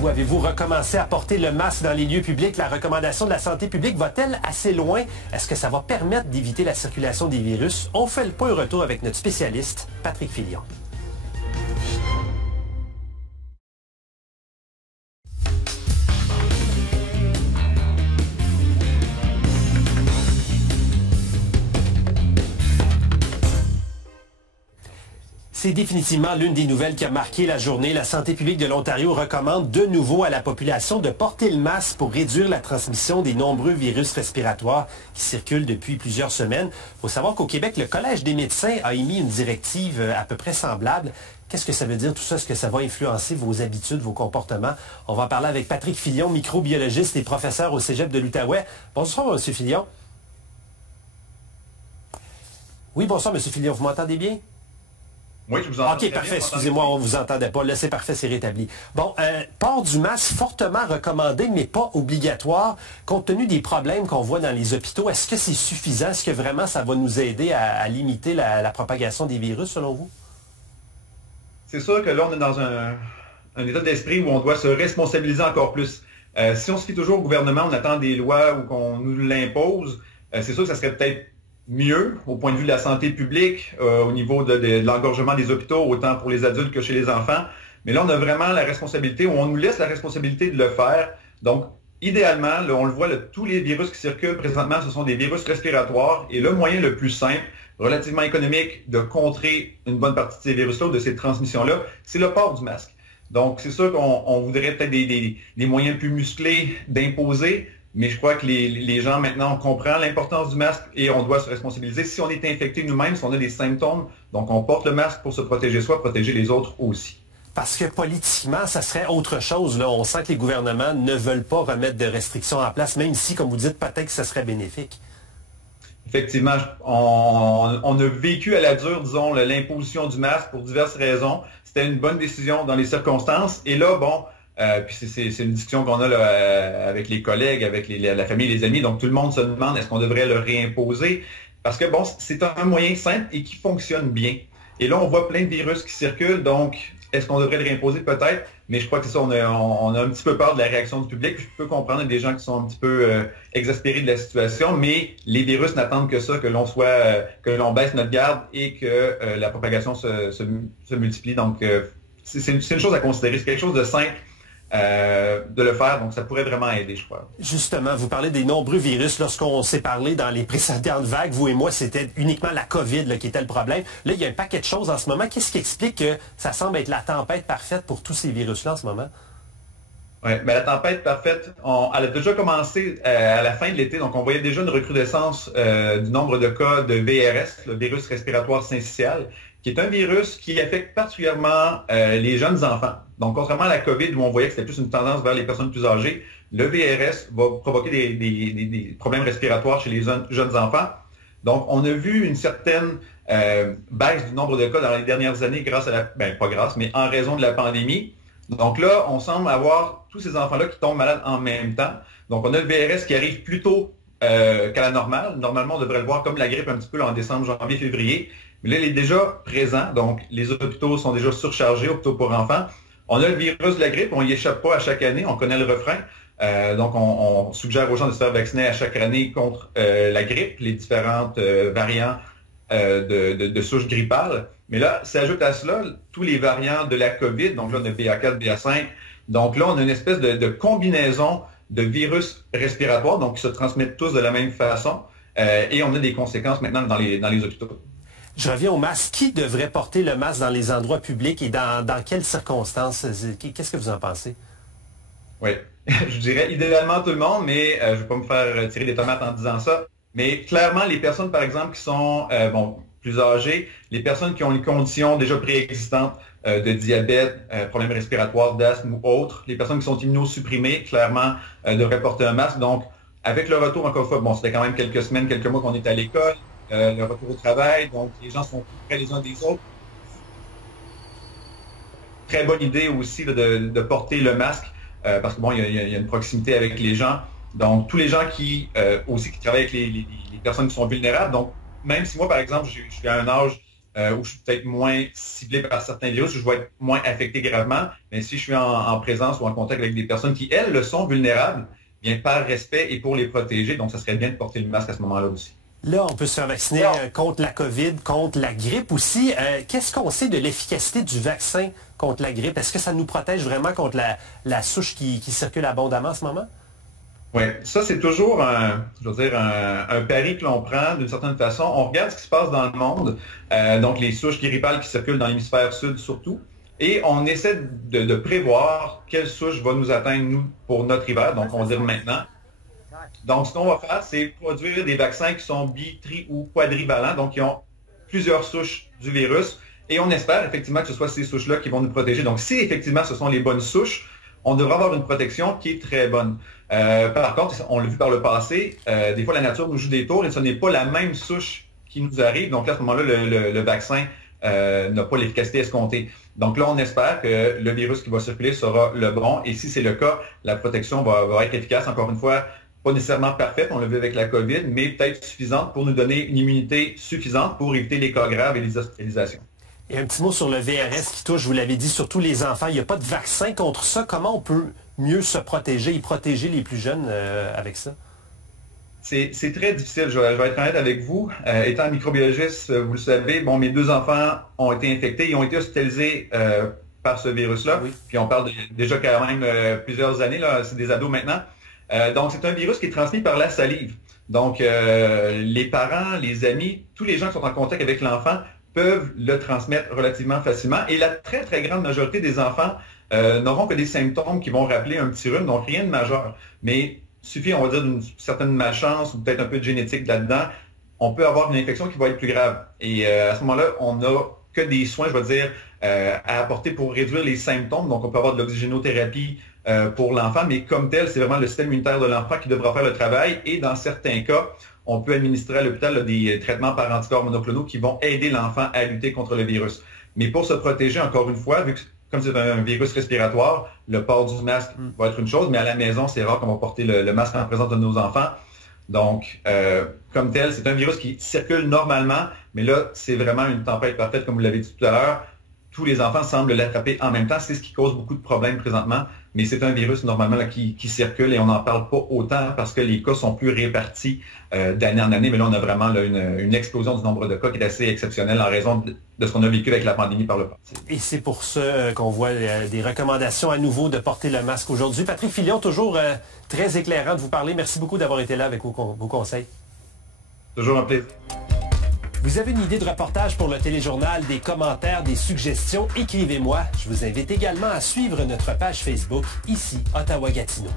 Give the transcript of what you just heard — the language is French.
vous? Avez-vous recommencé à porter le masque dans les lieux publics? La recommandation de la santé publique va-t-elle assez loin? Est-ce que ça va permettre d'éviter la circulation des virus? On fait le point retour avec notre spécialiste, Patrick Filion. C'est définitivement l'une des nouvelles qui a marqué la journée. La santé publique de l'Ontario recommande de nouveau à la population de porter le masque pour réduire la transmission des nombreux virus respiratoires qui circulent depuis plusieurs semaines. Il faut savoir qu'au Québec, le Collège des médecins a émis une directive à peu près semblable. Qu'est-ce que ça veut dire tout ça? Est-ce que ça va influencer vos habitudes, vos comportements? On va en parler avec Patrick Filion, microbiologiste et professeur au Cégep de l'Outaouais. Bonsoir, M. Filion. Oui, bonsoir, M. Filion. Vous m'entendez bien? Oui, je vous entends. OK, parfait. Excusez-moi, on ne vous entendait pas. Là, c'est parfait, c'est rétabli. Bon, port du masque fortement recommandé, mais pas obligatoire. Compte tenu des problèmes qu'on voit dans les hôpitaux, est-ce que c'est suffisant? Est-ce que vraiment ça va nous aider à limiter la propagation des virus, selon vous? C'est sûr que là, on est dans un état d'esprit où on doit se responsabiliser encore plus. Si on se fie toujours au gouvernement, on attend des lois ou qu'on nous l'impose, c'est sûr que ça serait peut-être mieux au point de vue de la santé publique, au niveau de l'engorgement des hôpitaux, autant pour les adultes que chez les enfants. Mais là, on a vraiment la responsabilité, ou on nous laisse la responsabilité de le faire. Donc, idéalement, là, on le voit, là, tous les virus qui circulent présentement, ce sont des virus respiratoires. Et le moyen le plus simple, relativement économique, de contrer une bonne partie de ces virus-là ou de ces transmissions-là, c'est le port du masque. Donc, c'est sûr qu'on voudrait peut-être des moyens plus musclés d'imposer, mais je crois que les gens, maintenant, on comprend l'importance du masque et on doit se responsabiliser. Si on est infecté nous-mêmes, si on a des symptômes, donc on porte le masque pour se protéger soi, protéger les autres aussi. Parce que politiquement, ça serait autre chose. Là. On sent que les gouvernements ne veulent pas remettre de restrictions en place, même si, comme vous dites, peut-être que ça serait bénéfique. Effectivement, on a vécu à la dure, disons, l'imposition du masque pour diverses raisons. C'était une bonne décision dans les circonstances. Et là, bon... puis c'est une discussion qu'on a là, avec les collègues, avec la famille, les amis. Donc, tout le monde se demande est-ce qu'on devrait le réimposer? Parce que, bon, c'est un moyen simple et qui fonctionne bien. Et là, on voit plein de virus qui circulent. Donc, est-ce qu'on devrait le réimposer? Peut-être. Mais je crois que c'est ça, on a un petit peu peur de la réaction du public. Je peux comprendre des gens qui sont un petit peu exaspérés de la situation. Mais les virus n'attendent que ça, que l'on baisse notre garde et que la propagation se multiplie. Donc, c'est une chose à considérer. C'est quelque chose de simple. De le faire, donc ça pourrait vraiment aider, je crois. Justement, vous parlez des nombreux virus. Lorsqu'on s'est parlé dans les précédentes vagues, vous et moi, c'était uniquement la COVID là, qui était le problème. Là, il y a un paquet de choses en ce moment. Qu'est-ce qui explique que ça semble être la tempête parfaite pour tous ces virus-là en ce moment? Oui, mais la tempête parfaite, elle a déjà commencé à la fin de l'été, donc on voyait déjà une recrudescence du nombre de cas de VRS, le virus respiratoire syncytial, qui est un virus qui affecte particulièrement les jeunes enfants. Donc, contrairement à la COVID, où on voyait que c'était plus une tendance vers les personnes plus âgées, le VRS va provoquer des problèmes respiratoires chez les jeunes enfants. Donc, on a vu une certaine baisse du nombre de cas dans les dernières années grâce à pas grâce, mais en raison de la pandémie. Donc là, on semble avoir tous ces enfants-là qui tombent malades en même temps. Donc, on a le VRS qui arrive plus tôt qu'à la normale. Normalement, on devrait le voir comme la grippe un petit peu en décembre, janvier, février. Mais là, il est déjà présent. Donc, les hôpitaux sont déjà surchargés, hôpitaux pour enfants. On a le virus de la grippe, on n'y échappe pas à chaque année, on connaît le refrain. Donc, on suggère aux gens de se faire vacciner à chaque année contre la grippe, les différentes variants de souches grippales. Mais là, s'ajoute à cela tous les variants de la COVID, donc là, on a BA4, BA5. Donc là, on a une espèce de combinaison de virus respiratoires, donc qui se transmettent tous de la même façon. Et on a des conséquences maintenant dans les hôpitaux. Je reviens au masque. Qui devrait porter le masque dans les endroits publics et dans quelles circonstances? Qu'est-ce que vous en pensez? Oui, je dirais idéalement tout le monde, mais je ne vais pas me faire tirer des tomates en disant ça. Mais clairement, les personnes, par exemple, qui sont plus âgées, les personnes qui ont une condition déjà préexistante de diabète, problèmes respiratoires, d'asthme ou autres, les personnes qui sont immunosupprimées, clairement, devraient porter un masque. Donc, avec le retour, encore une fois, bon, c'était quand même quelques semaines, quelques mois qu'on est à l'école, le retour au travail, donc les gens sont plus près les uns des autres. Très bonne idée aussi là, de porter le masque, parce que bon, il y a une proximité avec les gens. Donc, tous les gens aussi qui travaillent avec les personnes qui sont vulnérables. Donc, même si moi, par exemple, je suis à un âge où je suis peut-être moins ciblé par certains virus, où je vais être moins affecté gravement. Mais si je suis en présence ou en contact avec des personnes qui, elles, le sont vulnérables, bien par respect et pour les protéger, donc ça serait bien de porter le masque à ce moment-là aussi. Là, on peut se faire vacciner contre la COVID, contre la grippe aussi. Qu'est-ce qu'on sait de l'efficacité du vaccin contre la grippe? Est-ce que ça nous protège vraiment contre la souche qui circule abondamment en ce moment? Oui, ça c'est toujours un pari que l'on prend d'une certaine façon. On regarde ce qui se passe dans le monde, donc les souches grippales qui circulent dans l'hémisphère sud surtout, et on essaie de prévoir quelle souche va nous atteindre, nous, pour notre hiver, donc on va dire maintenant. Donc ce qu'on va faire, c'est produire des vaccins qui sont ou quadrivalents, donc qui ont plusieurs souches du virus, et on espère effectivement que ce soit ces souches-là qui vont nous protéger. Donc si effectivement ce sont les bonnes souches, on devrait avoir une protection qui est très bonne. Par contre, on l'a vu par le passé, des fois la nature nous joue des tours et ce n'est pas la même souche qui nous arrive. Donc là, à ce moment-là, le vaccin n'a pas l'efficacité escomptée. Donc là, on espère que le virus qui va circuler sera le bon. Et si c'est le cas, la protection va être efficace. Encore une fois, pas nécessairement parfaite, on l'a vu avec la COVID, mais peut-être suffisante pour nous donner une immunité suffisante pour éviter les cas graves et les hospitalisations. Et un petit mot sur le VRS qui touche, vous l'avez dit, surtout les enfants. Il n'y a pas de vaccin contre ça. Comment on peut mieux se protéger et protéger les plus jeunes avec ça? C'est très difficile, je vais être honnête avec vous. Étant microbiologiste, vous le savez, bon, mes 2 enfants ont été infectés, ils ont été hospitalisés par ce virus-là. Oui. Puis on parle déjà quand même plusieurs années, là, c'est des ados maintenant. Donc c'est un virus qui est transmis par la salive. Donc les parents, les amis, tous les gens qui sont en contact avec l'enfant peuvent le transmettre relativement facilement. Et la très, très grande majorité des enfants n'auront que des symptômes qui vont rappeler un petit rhume, donc rien de majeur. Mais suffit, on va dire, d'une certaine malchance ou peut-être un peu de génétique là-dedans, on peut avoir une infection qui va être plus grave. Et à ce moment-là, on n'a que des soins, je vais dire, à apporter pour réduire les symptômes. Donc, on peut avoir de l'oxygénothérapie pour l'enfant, mais comme tel, c'est vraiment le système immunitaire de l'enfant qui devra faire le travail. Et dans certains cas, on peut administrer à l'hôpital des traitements par anticorps monoclonaux qui vont aider l'enfant à lutter contre le virus. Mais pour se protéger, encore une fois, vu que comme c'est un virus respiratoire, le port du masque va être une chose, mais à la maison, c'est rare qu'on va porter le masque en présence de nos enfants. Donc, comme tel, c'est un virus qui circule normalement, mais là, c'est vraiment une tempête parfaite, comme vous l'avez dit tout à l'heure. Tous les enfants semblent l'attraper en même temps. C'est ce qui cause beaucoup de problèmes présentement, mais c'est un virus normalement là, qui circule et on n'en parle pas autant parce que les cas sont plus répartis d'année en année. Mais là, on a vraiment là, une explosion du nombre de cas qui est assez exceptionnelle en raison de ce qu'on a vécu avec la pandémie par le passé. Et c'est pour ça qu'on voit des recommandations à nouveau de porter le masque aujourd'hui. Patrick Filion, toujours très éclairant de vous parler. Merci beaucoup d'avoir été là avec vos conseils. Toujours un plaisir. Vous avez une idée de reportage pour le téléjournal, des commentaires, des suggestions, écrivez-moi. Je vous invite également à suivre notre page Facebook, ici, Ottawa-Gatineau.